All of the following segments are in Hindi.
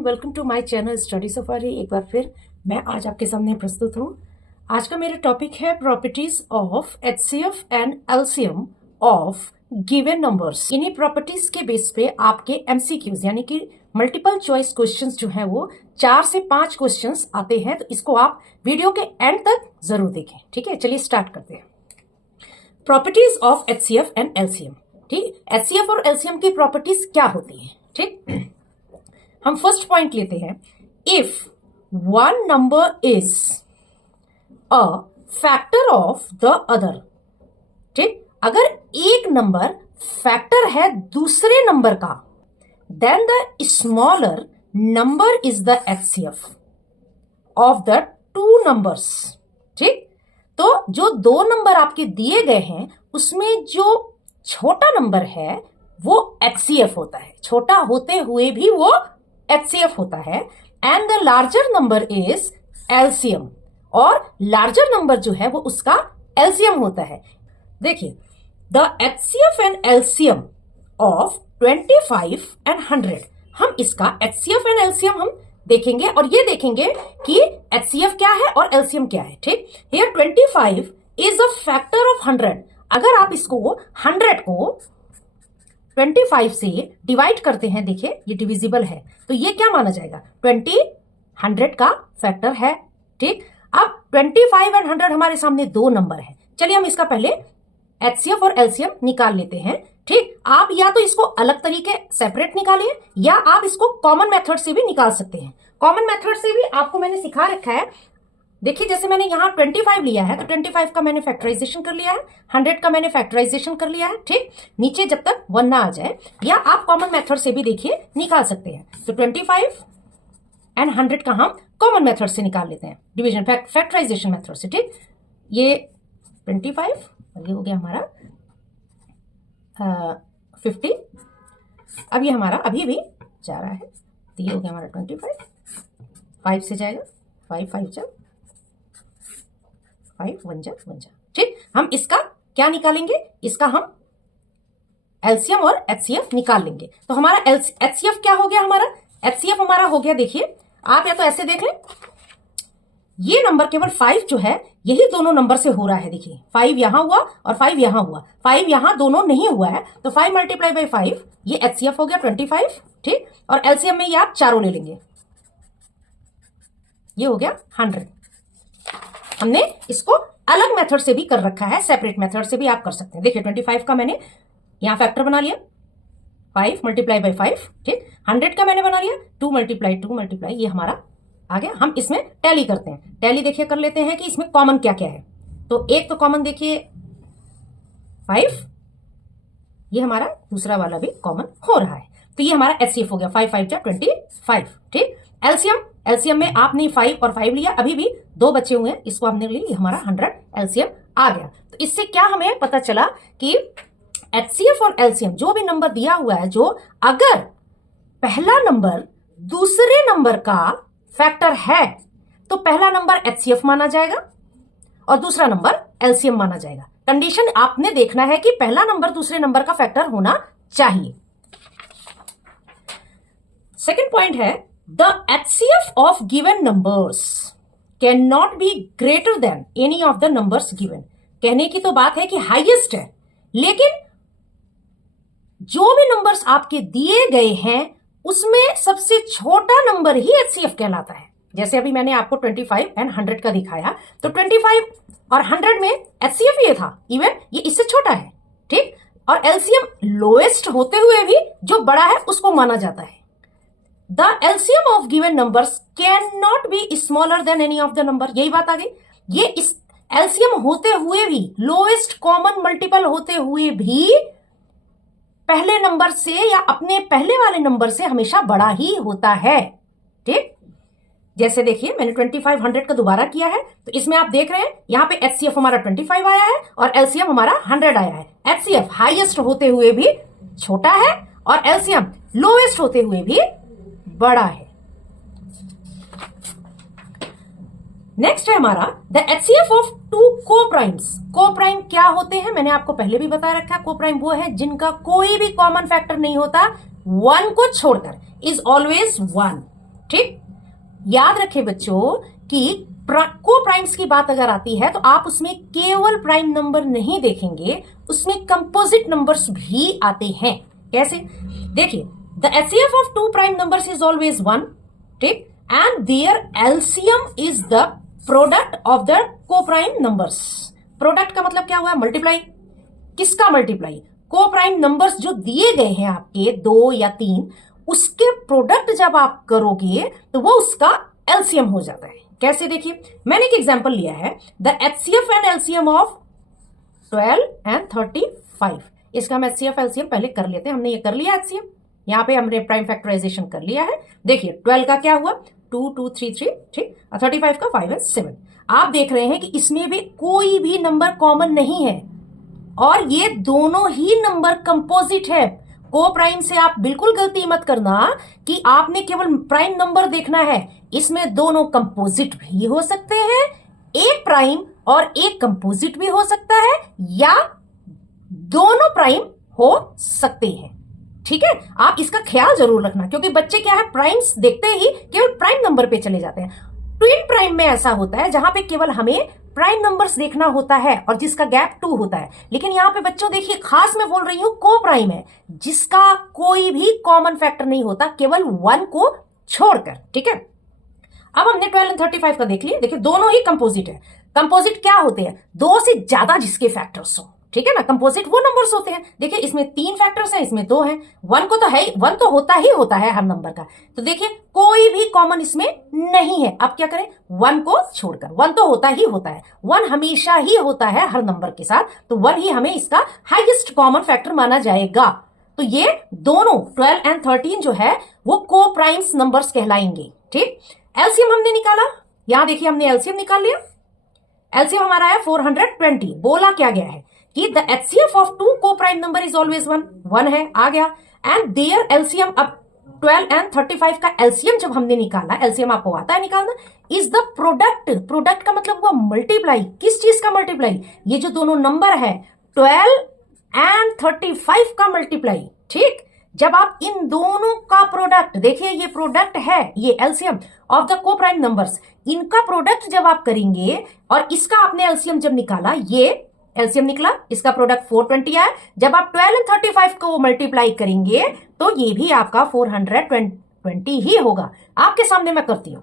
Everyone, welcome to my channel study safari. एक बार फिर मैं आज आपके सामने प्रस्तुत हूँ। आज का मेरा टॉपिक है properties of HCF and LCM of given numbers. इन्हीं प्रॉपर्टीज के बेस पे आपके एमसीक्यूज यानी कि मल्टीपल चॉइस क्वेश्चंस जो है वो 4 से 5 क्वेश्चंस आते हैं, तो इसको आप वीडियो के एंड तक जरूर देखें। ठीक है, चलिए स्टार्ट करते हैं। Properties of HCF and LCM. ठीक, एचसीएफ और एलसीएम की प्रॉपर्टीज क्या होती है? ठीक, हम फर्स्ट पॉइंट लेते हैं। If one number is a factor of the other. ठीक, अगर एक नंबर फैक्टर है दूसरे नंबर का, then the smaller number is the HCF of the two numbers. ठीक, तो जो दो नंबर आपके दिए गए हैं उसमें जो छोटा नंबर है वो एचसीएफ होता है, छोटा होते हुए भी वो एचसीएफ होता है। And the larger number is LCM, और लार्जर नंबर जो है वो उसका एलसीएम होता है। देखिए, the HCF and LCM of 25 and 100, हम इसका एचसीएफ एंड एलसीएम हम देखेंगे और ये देखेंगे कि एचसीएफ क्या है और एलसीएम क्या है। ठीक, here 25 is a factor of 100। अगर आप इसको 100 को 25 से डिवाइड करते हैं, देखिए ये डिविजिबल है, तो ये क्या माना जाएगा? 20 100 का फैक्टर है। ठीक, अब 25 एंड 100 हमारे सामने दो नंबर है। चलिए हम इसका पहले एचसीएफ और एलसीएम निकाल लेते हैं। ठीक, आप या तो इसको अलग तरीके सेपरेट निकालिए या आप इसको कॉमन मेथड से भी निकाल सकते हैं। कॉमन मेथड से भी आपको मैंने सिखा रखा है। देखिए, जैसे मैंने यहां 25 लिया है तो 25 का मैंने फैक्टराइजेशन कर लिया है, 100 का मैंने फैक्टराइजेशन कर लिया है। ठीक, नीचे जब तक 1 ना आ जाए, या आप कॉमन मेथड से भी देखिए निकाल सकते हैं। तो 25 एंड 100 का हम कॉमन मेथड से निकाल लेते हैं, डिवीजन फैक्टराइजेशन मेथड से। ठीक, ये 25 और ये हो गया हमारा 50। अब ये हमारा अभी भी जा रहा है, तो ये हो गया हमारा 25, 5 से जाएगा, 5 5 जा 5 1 जा 1 जा। ठीक, हम इसका क्या निकालेंगे? इसका हम एलसीएम और एचसीएफ निकाल लेंगे। तो हमारा एचसीएफ क्या हो गया? हमारा एचसीएफ हमारा हो गया, देखिए आप या तो ऐसे देख लें, ये नंबर केवल 5 जो है यही दोनों नंबर से हो रहा है। देखिए 5 यहां हुआ और 5 यहां हुआ, 5 यहां दोनों नहीं हुआ है, तो 5 मल्टीप्लाई बाई 5 ये एचसीएफ हो गया 25। ठीक, और एलसीएम में ये आप चारों ले लेंगे, ये हो गया 100। हमने इसको अलग मेथड से भी कर रखा है, सेपरेट मेथड से भी आप कर सकते हैं। देखिए 25 का मैंने यहां फैक्टर बना लिया, 5 मल्टीप्लाई बाई 5। ठीक, 100 का मैंने बना लिया 2 मल्टीप्लाई ये हमारा आ गया। हम इसमें टैली करते हैं, टैली देखिए कर लेते हैं कि इसमें कॉमन क्या क्या है। तो एक तो कॉमन देखिए 5, ये हमारा दूसरा वाला भी कॉमन हो रहा है, तो ये हमारा एचसीएफ हो गया 5 5 जा 25। ठीक, एलसीएम में आपने 5 और 5 लिया, अभी भी 2 बचे हुए हैं, इसको हमने लिया, हमारा 100 एलसीएम आ गया। तो इससे क्या हमें पता चला कि एचसीएफ और एलसीएम जो भी नंबर दिया हुआ है, जो अगर पहला नंबर दूसरे नंबर का फैक्टर है तो पहला नंबर एचसीएफ माना जाएगा और दूसरा नंबर एलसीएम माना जाएगा। कंडीशन आपने देखना है कि पहला नंबर दूसरे नंबर का फैक्टर होना चाहिए। सेकंड पॉइंट है, the HCF of given numbers can not be greater than any of the numbers given. कहने की तो बात है कि हाईएस्ट है, लेकिन जो भी नंबर्स आपके दिए गए हैं उसमें सबसे छोटा नंबर ही एचसीएफ कहलाता है। जैसे अभी मैंने आपको 25 एंड 100 का दिखाया, तो 25 और 100 में एचसीएफ ये था, इवन ये इससे छोटा है। ठीक, और एलसीएम लोएस्ट होते हुए भी जो बड़ा है उसको माना जाता है। The LCM of given numbers can not be smaller than any of the number. यही बात आ गई, ये इस एलसीएम होते हुए भी, लोएस्ट कॉमन मल्टीपल होते हुए भी पहले नंबर से या अपने पहले वाले नंबर से हमेशा बड़ा ही होता है। ठीक, जैसे देखिए मैंने 25 100 का दोबारा किया है, तो इसमें आप देख रहे हैं यहां पे एचसीएफ हमारा 25 आया है और एलसीएम हमारा 100 आया है। एचसीएफ हाईएस्ट होते हुए भी छोटा है और एलसीएम लोएस्ट होते हुए भी बड़ा है। नेक्स्ट है हमारा the HCF of two coprimes. Coprime क्या होते हैं मैंने आपको पहले भी बता रखा है। कोप्राइम वो है जिनका कोई भी कॉमन फैक्टर नहीं होता 1 को छोड़कर, इज ऑलवेज 1। ठीक, याद रखें बच्चों कि को प्राइम्स की बात अगर आती है तो आप उसमें केवल प्राइम नंबर नहीं देखेंगे, उसमें कंपोजिट नंबर्स भी आते हैं। कैसे? देखिए, the HCF of two prime numbers is always 1, ठीक, and their LCM is the product of the coprime numbers. Product का मतलब क्या हुआ? मल्टीप्लाई। किसका मल्टीप्लाई? को प्राइम नंबर्स जो दिए गए हैं आपके 2 या 3, उसके प्रोडक्ट जब आप करोगे तो वो उसका एलसीएम हो जाता है। कैसे? देखिए, मैंने एक एग्जांपल लिया है, the HCF and LCM of 12 and 35। इसका हम एचसीएफ एलसीएम पहले कर लेते हैं। हमने ये कर लिया एचसीएफ, यहां पे हमने प्राइम फैक्टराइजेशन कर लिया है। देखिए 12 का क्या हुआ? 2 2 3 3, ठीक, और 35 का 5 एंड 7। आप देख रहे हैं कि इसमें भी कोई भी नंबर कॉमन नहीं है और ये दोनों ही नंबर कंपोजिट है। को प्राइम से आप बिल्कुल गलती मत करना कि आपने केवल प्राइम नंबर देखना है। इसमें दोनों कंपोजिट भी हो सकते हैं, एक प्राइम और एक कंपोजिट भी हो सकता है, या दोनों प्राइम हो सकते हैं। ठीक है, आप इसका ख्याल जरूर रखना, क्योंकि बच्चे क्या है, प्राइम्स देखते ही केवल प्राइम नंबर पे चले जाते हैं। ट्विन प्राइम में ऐसा होता है जहां पे केवल हमें प्राइम नंबर्स देखना होता है और जिसका गैप 2 होता है। लेकिन यहां पे बच्चों देखिए, खास मैं बोल रही हूं, को प्राइम है जिसका कोई भी कॉमन फैक्टर नहीं होता, केवल 1 को छोड़कर। ठीक है, अब हमने 12 और 35 का देख लिया। देखिए दोनों ही कंपोजिट है। कंपोजिट क्या होते हैं? 2 से ज्यादा जिसके फैक्टर्स हो, ठीक है ना। कंपोजिट वो नंबर्स होते हैं। देखिए इसमें 3 फैक्टर्स हैं, इसमें 2 हैं। 1 को तो है, 1 तो होता ही होता है हर नंबर का। तो देखिए कोई भी कॉमन इसमें नहीं है। अब क्या करें? 1 को छोड़कर, 1 तो होता ही होता है, 1 हमेशा ही होता है हर नंबर के साथ, तो 1 ही हमें इसका हाईएस्ट कॉमन फैक्टर माना जाएगा। तो ये दोनों 12 एंड 13 जो है वो को प्राइम्स नंबर्स कहलाएंगे। ठीक, एलसीएम हमने निकाला, यहां देखिए हमने एलसीएम निकाल लिया। एलसीएम हमारा है 420। बोला क्या गया है कि द एचसीएफ ऑफ टू को प्राइम नंबर इज ऑलवेज 1, 1 है, आ गया। एंड देयर एलसीएम, अब 12 एंड 35 का एलसीएम जब हमने निकाला, एलसीएम आपको आता है निकालना, इज द प्रोडक्ट। प्रोडक्ट का मतलब हुआ मल्टीप्लाई। किस चीज का मल्टीप्लाई? ये जो दोनों नंबर है 12 एंड 35 का मल्टीप्लाई। ठीक, जब आप इन दोनों का प्रोडक्ट, देखिए ये प्रोडक्ट है, ये LCM of the coprime numbers, इनका प्रोडक्ट जब आप करेंगे और इसका आपने एलसीएम जब निकाला, ये एलसीएम निकला, इसका प्रोडक्ट 420 आया। जब आप 12 एंड 35 को मल्टीप्लाई करेंगे तो ये भी आपका 420 ही होगा। आपके सामने मैं करती हूं,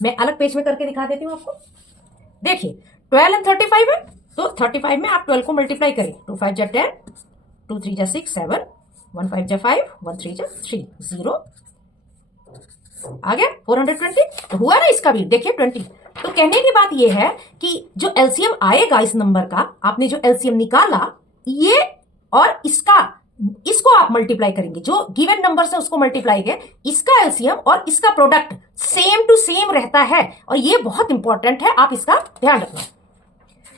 मैं अलग पेज में करके दिखा देती हूं आपको। देखिए 12 एंड 35 है, तो 35 में आप 12 को मल्टीप्लाई करें, 2 5 जा 10, 2 3 जा 6 7, 1 5 जा 5, 1 3 जा 3, 0 आ गया 420। तो हुआ ना इसका भी, देखिए 20। तो कहने की बात यह है कि जो एलसीएम आएगा इस नंबर का, आपने जो एलसीएम निकाला, ये और इसका, इसको आप मल्टीप्लाई करेंगे, जो गिवन नंबर से उसको मल्टीप्लाई किया, इसका एलसीएम और इसका प्रोडक्ट सेम टू सेम रहता है, और ये बहुत इंपॉर्टेंट है, आप इसका ध्यान रखना।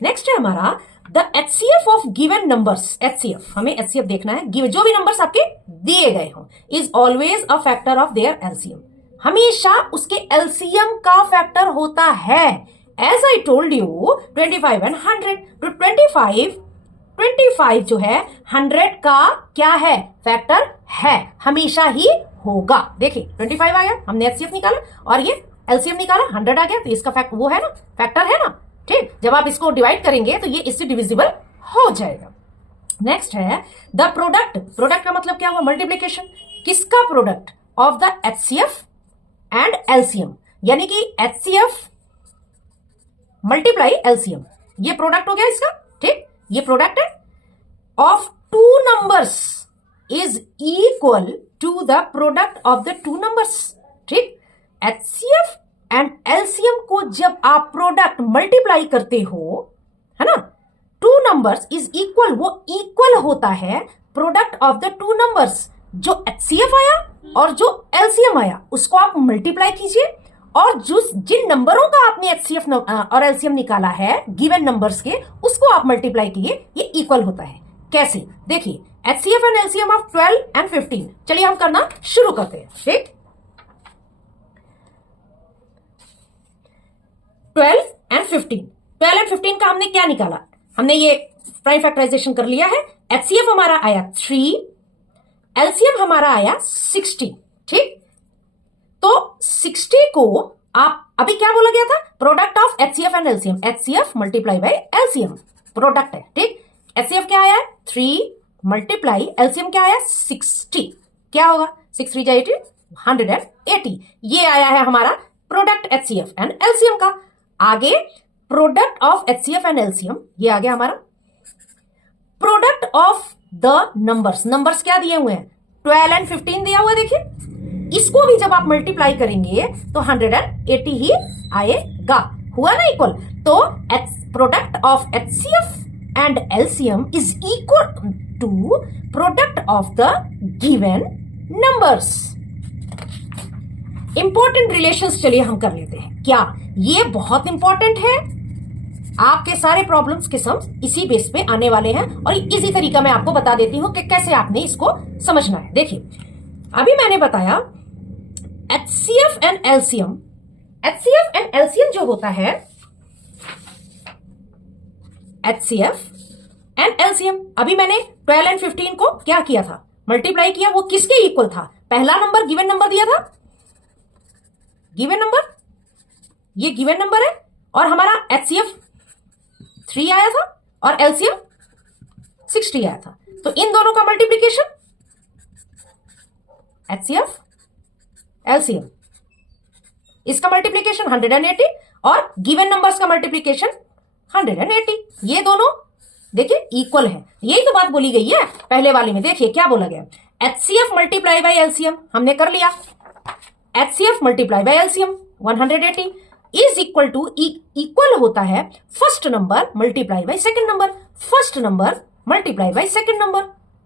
नेक्स्ट है हमारा the HCF of given numbers. HCF, हमें एचसीएफ देखना है, जो भी नंबर्स आपके दिए गए हो, is always a factor of their LCM. हमेशा उसके एलसीएम का फैक्टर होता है। As I told you 25 and 100, तो 25 जो है 100 का क्या है? फैक्टर है, हमेशा ही होगा। देखिए 25 आ गया, हमने एचसीएफ निकाला और ये एलसीएम निकाला, 100 आ गया, तो इसका फैक्ट वो है ना, फैक्टर है ना। ठीक, जब आप इसको डिवाइड करेंगे तो ये इससे डिविजिबल हो जाएगा। नेक्स्ट है द प्रोडक्ट। प्रोडक्ट का मतलब क्या हुआ? मल्टीप्लीकेशन। किसका product? Of the HCF and LCM, यानी कि एचसीएफ मल्टीप्लाई एलसीएम, ये प्रोडक्ट हो गया इसका। ठीक, ये प्रोडक्ट है of two numbers is equal to the product of the two numbers. ठीक, एचसीएफ एंड एलसीएम को जब आप प्रोडक्ट मल्टीप्लाई करते हो, है ना, टू नंबर्स इज इक्वल, वो इक्वल होता है product of the two numbers. जो एचसीएफ आया और जो एलसीएम आया उसको आप मल्टीप्लाई कीजिए, और जो जिन नंबरों का आपने एचसीएफ और एलसीएम निकाला है गिवन नंबर्स के, उसको आप मल्टीप्लाई कीजिए, ये इक्वल होता है। कैसे? देखिए HCF and LCM of 12 and 15। चलिए हम करना शुरू करते हैं। ठीक, 12 एंड 15, 12 एंड 15 का हमने क्या निकाला? हमने ये प्राइम फैक्टराइजेशन कर लिया है। एचसीएफ हमारा आया 3, एलसीएम हमारा आया 60। ठीक, 60 को आप अभी क्या बोला गया था, product of HCF and LCM, HCF multiply by LCM product है, ठीक। एचसीएफ क्या आया है 3 मल्टीप्लाई एलसीएम क्या आया 60, क्या होगा 6 3 80, 180, ये आया है हमारा प्रोडक्ट एचसीएफ एंड एलसीएम का। आगे product of HCF and LCM, ये आ गया हमारा product of the numbers, numbers क्या दिए हुए हैं 12 एंड 15 दिया हुआ है, देखिए इसको भी जब आप मल्टीप्लाई करेंगे तो 180 ही आएगा, हुआ ना इक्वल। तो product of HCF and LCM is equal to product of the given numbers. Important relations चलिए हम कर लेते हैं, क्या ये बहुत इंपॉर्टेंट है, आपके सारे प्रॉब्लम्स के सम इसी बेस पे आने वाले हैं और इसी तरीका मैं आपको बता देती हूं कि कैसे आपने इसको समझना है। देखिए अभी मैंने बताया HCF and LCM, HCF and LCM जो होता है एचसीएफ एंड एलसीएम, अभी मैंने 12 एंड 15 को क्या किया था, मल्टीप्लाई किया, वो किसके इक्वल था, पहला नंबर गिवन नंबर दिया था, गिवन नंबर, ये गिवन नंबर है और हमारा एचसीएफ 3 आया था और एलसीएम 60 आया था, तो इन दोनों का मल्टीप्लीकेशन एचसीएफ एलसीएम, इसका मल्टीप्लीकेशन 180 और गिवन नंबर्स का मल्टीप्लीकेशन 180, ये दोनों देखिए इक्वल है, यही तो बात बोली गई है पहले वाले में। देखिए क्या बोला गया, एचसीएफ मल्टीप्लाई बाय एलसीएम हमने कर लिया, HCF multiply by LCM 180 is equal to, equal होता है first number multiply by second number, first number multiply by second number,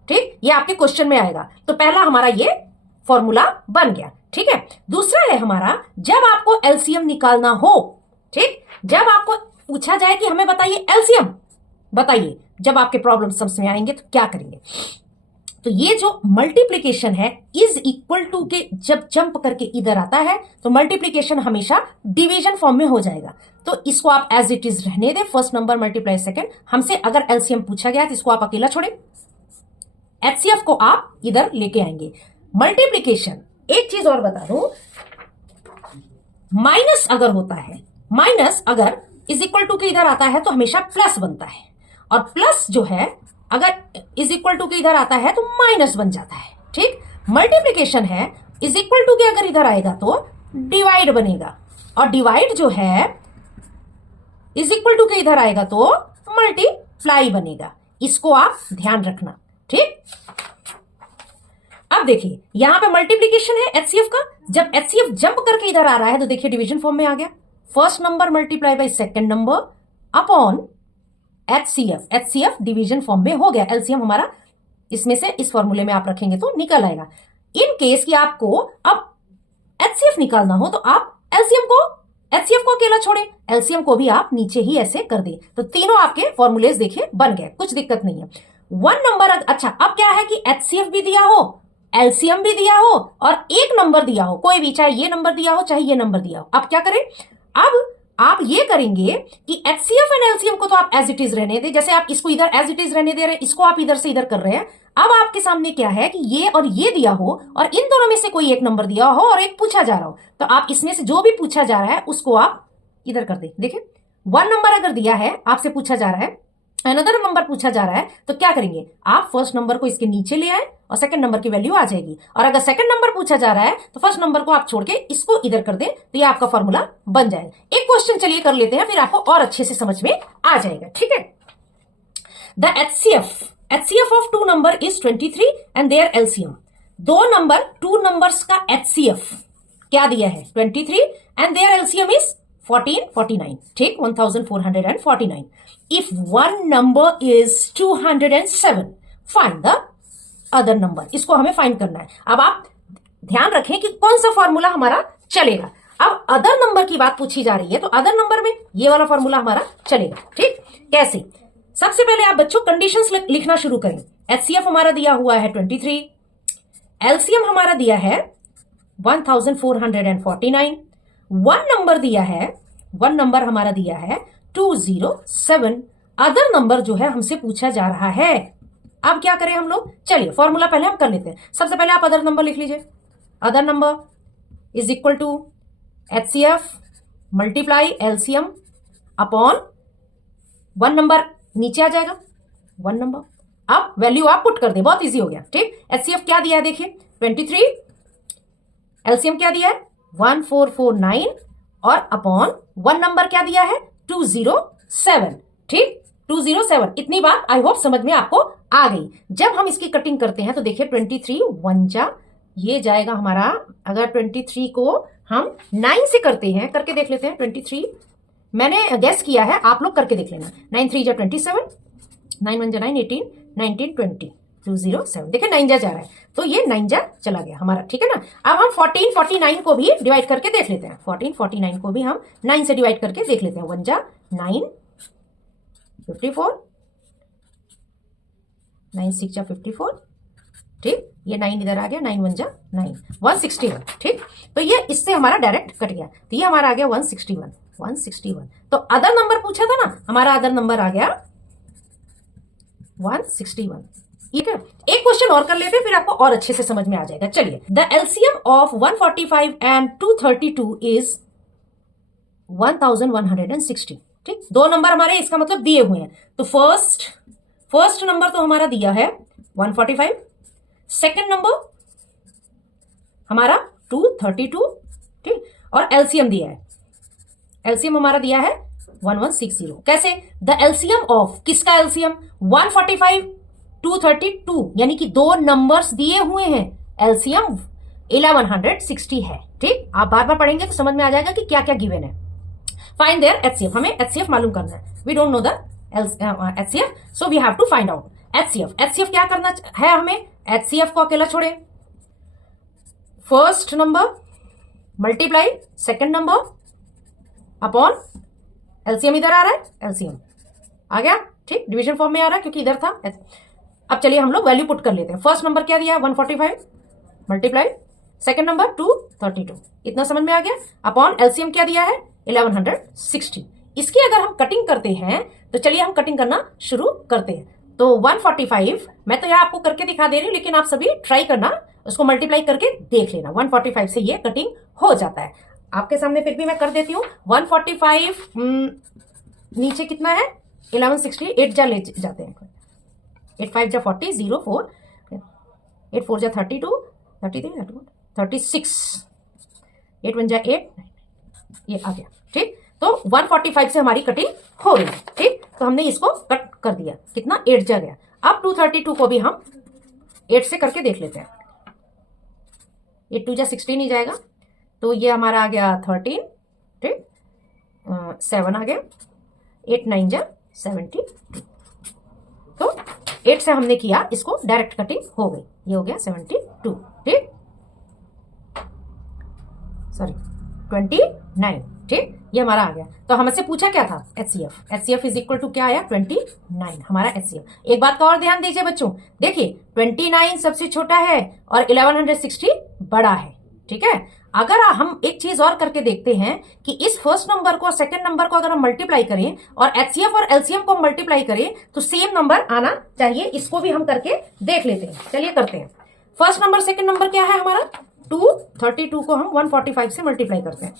ठीक, ये आपके क्वेश्चन में आएगा। तो पहला हमारा ये फॉर्मूला बन गया, ठीक है। दूसरा है हमारा जब आपको एलसीएम निकालना हो, ठीक, जब आपको पूछा जाए कि हमें बताइए एलसीएम, बताइए जब आपके प्रॉब्लम समझ में आएंगे तो क्या करेंगे, तो ये जो मल्टीप्लीकेशन है इज इक्वल टू के जब जंप करके इधर आता है तो मल्टीप्लीकेशन हमेशा डिवीजन फॉर्म में हो जाएगा, तो इसको आप एज इट इज रहने दें, फर्स्ट नंबर मल्टीप्लाई सेकंड। हमसे अगर एलसीएम पूछा गया तो इसको आप अकेला छोड़े, एचसीएफ को आप इधर लेके आएंगे। मल्टीप्लीकेशन एक चीज और बता दूं, माइनस अगर होता है, माइनस अगर इज इक्वल टू के इधर आता है तो हमेशा प्लस बनता है, और प्लस जो है अगर इज इक्वल टू के इधर आता है तो माइनस बन जाता है, ठीक। मल्टीप्लीकेशन है इज इक्वल टू के अगर इधर आएगा तो डिवाइड बनेगा, और डिवाइड जो है इज इक्वल टू के इधर आएगा तो मल्टीप्लाई बनेगा, इसको आप ध्यान रखना, ठीक। अब देखिए यहां पे मल्टीप्लीकेशन है एचसीएफ का, जब एचसीएफ जंप करके इधर आ रहा है तो देखिए डिवीजन फॉर्म में आ गया, first number multiply by second number upon HCF, HCF division form में हो गया, एलसीएम हमारा इसमें से इस फॉर्मूले में आप रखेंगे तो निकल आएगा। इन केस कि आपको अब एचसीएफ निकालना हो तो आप एचसीएफ को अकेला छोड़े, एलसीएम को भी आप नीचे ही ऐसे कर दे, तो तीनों आपके फॉर्मूलेज देखिए बन गए, कुछ दिक्कत नहीं है। वन नंबर, अच्छा अब क्या है कि एचसीएफ भी दिया हो, एलसीएम भी दिया हो और एक नंबर दिया हो, कोई भी, चाहे ये नंबर दिया हो चाहे ये नंबर दिया हो, अब क्या करें, अब आप ये करेंगे कि एचसीएफ एंड एलसीएम को तो आप एज इट इज रहने दें, जैसे आप इसको इधर एज इट इज रहने दे रहे हैं, इसको आप इधर से इधर कर रहे हैं। अब आपके सामने क्या है कि ये और ये दिया हो और इन दोनों में से कोई एक नंबर दिया हो और एक पूछा जा रहा हो, तो आप इसमें से जो भी पूछा जा रहा है उसको आप इधर कर दे। देखिए वन नंबर अगर दिया है, आपसे पूछा जा रहा है, अनदर नंबर पूछा जा रहा है, तो क्या करेंगे, आप फर्स्ट नंबर को इसके नीचे ले आए और सेकंड नंबर की वैल्यू आ जाएगी, और अगर सेकंड नंबर पूछा जा रहा है तो फर्स्ट नंबर को आप छोड़ के इसको इधर कर दें तो ये आपका फॉर्मूला बन जाएगा। एक क्वेश्चन चलिए कर लेते हैं, फिर आपको और अच्छे से समझ में आ जाएगा, ठीक है। The HCF of two number is 23 and their LCM, दो नंबर, टू नंबर्स का एचसीएफ क्या दिया है 23 एंड देयर एलसीएम इज 49, ठीक, 1449। If one number is 207, find the other number, इसको हमें फाइंड करना है। अब आप ध्यान रखें कि कौन सा फॉर्मूला हमारा चलेगा। अब अदर नंबर की बात पूछी जा रही है तो अदर नंबर में ये वाला फॉर्मूला हमारा चलेगा, ठीक। कैसे, सबसे पहले आप बच्चों कंडीशंस लिखना शुरू करें। एचसीएफ हमारा दिया हुआ है 23, एलसीएम हमारा दिया है 1449, वन नंबर हमारा दिया है 207, अदर नंबर जो है हमसे पूछा जा रहा है। अब क्या करें हम लोग, चलिए फॉर्मूला पहले हम कर लेते हैं। सबसे पहले आप अदर नंबर लिख लीजिए, other number is equal to HCF multiply LCM upon 1 number नीचे आ जाएगा, 1 नंबर। अब वैल्यू आप पुट कर दे, बहुत इजी हो गया। ठीक, HCF क्या दिया है देखिए 23, LCM क्या दिया है 1449 और अपॉन 1 नंबर क्या दिया है 207। ठीक, 207। इतनी बात आई होप समझ में आपको आ गई। जब हम इसकी कटिंग करते हैं तो देखिए 23 1 जा, ये जाएगा हमारा, अगर 23 को हम 9 से करते हैं, करके देख लेते हैं। 23 मैंने गैस किया है, आप लोग करके देख लेना। 9 3 जा 27, 9 1 जा 9 18, 19 20, 207। देखिए 9 जा रहा है, तो ये 9 जा चला गया हमारा। ठीक है ना। अब हम 14 49 को भी डिवाइड करके देख लेते हैं। 14 49 को भी हम 9 से डिवाइड करके देख लेते हैं। 1 जा 9, 54, 9 6 जा 54। ठीक, ये 9 इधर आ गया, 9 1 जा 9, 161। ठीक, तो ये इससे हमारा डायरेक्ट कट गया, तो ये हमारा आ गया 161, 161। तो अदर नंबर पूछा था ना, हमारा अदर नंबर आ गया 161। ठीक है, एक क्वेश्चन और कर लेते हैं, फिर आपको और अच्छे से समझ में आ जाएगा। चलिए, the LCM of 145 and 232 is 1160। ठीक, 2 नंबर हमारे इसका मतलब दिए हुए हैं। तो फर्स्ट नंबर तो हमारा दिया है 145, सेकेंड नंबर हमारा 232। ठीक, और एलसीएम दिया है, एलसीएम हमारा दिया है 1160। कैसे? द एलसीएम ऑफ, किसका एलसीएम 145 232, यानी कि 2 नंबर्स दिए हुए हैं, एलसीएम 1160 है। ठीक, आप बार बार पढ़ेंगे तो समझ में आ जाएगा कि क्या क्या गिवन है। फाइंड देयर एचसीएफ, हमें एचसीएफ मालूम करना है। We don't know the HCF, so we have to find out HCF. HCF क्या करना है हमें? एचसीएफ को अकेला छोड़े, first number multiply second number upon LCM, इधर आ रहा है एलसीएम आ गया। ठीक, डिवीजन फॉर्म में आ रहा है क्योंकि इधर था। अब चलिए हम लोग वैल्यू पुट कर लेते हैं। फर्स्ट नंबर क्या दिया है 145 मल्टीप्लाई सेकंड नंबर 232, इतना समझ में आ गया। अपॉन एलसीएम क्या दिया है 1160। इसकी अगर हम कटिंग करते हैं तो चलिए हम कटिंग करना शुरू करते हैं। तो 145 मैं तो यहाँ आपको करके दिखा दे रही हूँ, लेकिन आप सभी ट्राई करना, उसको मल्टीप्लाई करके देख लेना। 145 से ये कटिंग हो जाता है आपके सामने, फिर भी मैं कर देती हूँ। 145 नीचे कितना है 1160, 8 जा ले जाते हैं, 8 5 जा 40, 0 4, 8 4 जा 32, 33 36, 8 1 जा 8, ये आ गया। ठीक, तो 145 से हमारी कटिंग हो गई। ठीक, तो हमने इसको कट कर दिया, कितना 8 जा गया। अब 232 को भी हम 8 से करके देख लेते हैं। 8 2 जा 16 ही जाएगा, तो ये हमारा आ गया 13। ठीक, 7 आ गया, 8 9 जा 72। तो 8 से हमने किया, इसको डायरेक्ट कटिंग हो गई, ये हो गया 72। ठीक, सॉरी 29। ठीक, ये हमारा आ गया। तो हमसे पूछा क्या था HCF, HCF is equal to क्या आया 29 हमारा एचसीएफ। एक बात का और ध्यान दीजिए बच्चों, देखिए 29 सबसे छोटा है और 1160 बड़ा है। ठीक है, अगर हम एक चीज और करके देखते हैं कि इस फर्स्ट नंबर को और सेकंड नंबर को अगर हम मल्टीप्लाई करें और एचसीएफ और एलसीएम को मल्टीप्लाई करें तो सेम नंबर आना चाहिए। इसको भी हम करके देख लेते हैं, चलिए करते हैं। फर्स्ट नंबर सेकंड नंबर क्या है हमारा 232 को हम 145 से मल्टीप्लाई करते हैं।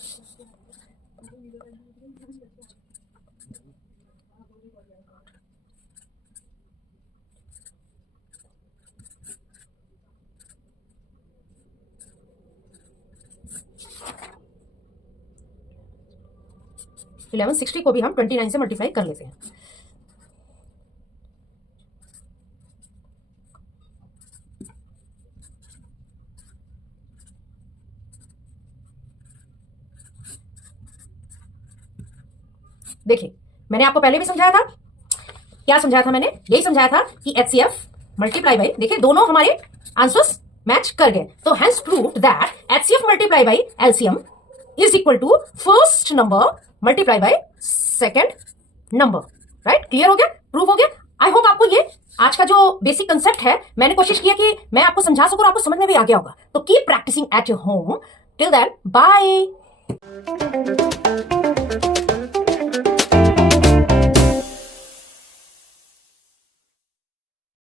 इलेवन 60 को भी हम 29 से मल्टीप्लाई कर लेते हैं। देखिए मैंने आपको पहले भी समझाया था, क्या समझाया था मैंने? यही समझाया था कि एचसीएफ मल्टीप्लाई बाई, देखिए दोनों हमारे आंसर्स मैच कर गए, तो hence proved that HCF multiply by LCM is equal to first number multiply by second number. Right, clear हो गया, प्रूव हो गया। आई होप आपको ये आज का जो बेसिक कंसेप्ट है, मैंने कोशिश किया कि मैं आपको समझा सकूं और आपको समझ में भी आ गया होगा। तो keep practicing at your home. Till then bye.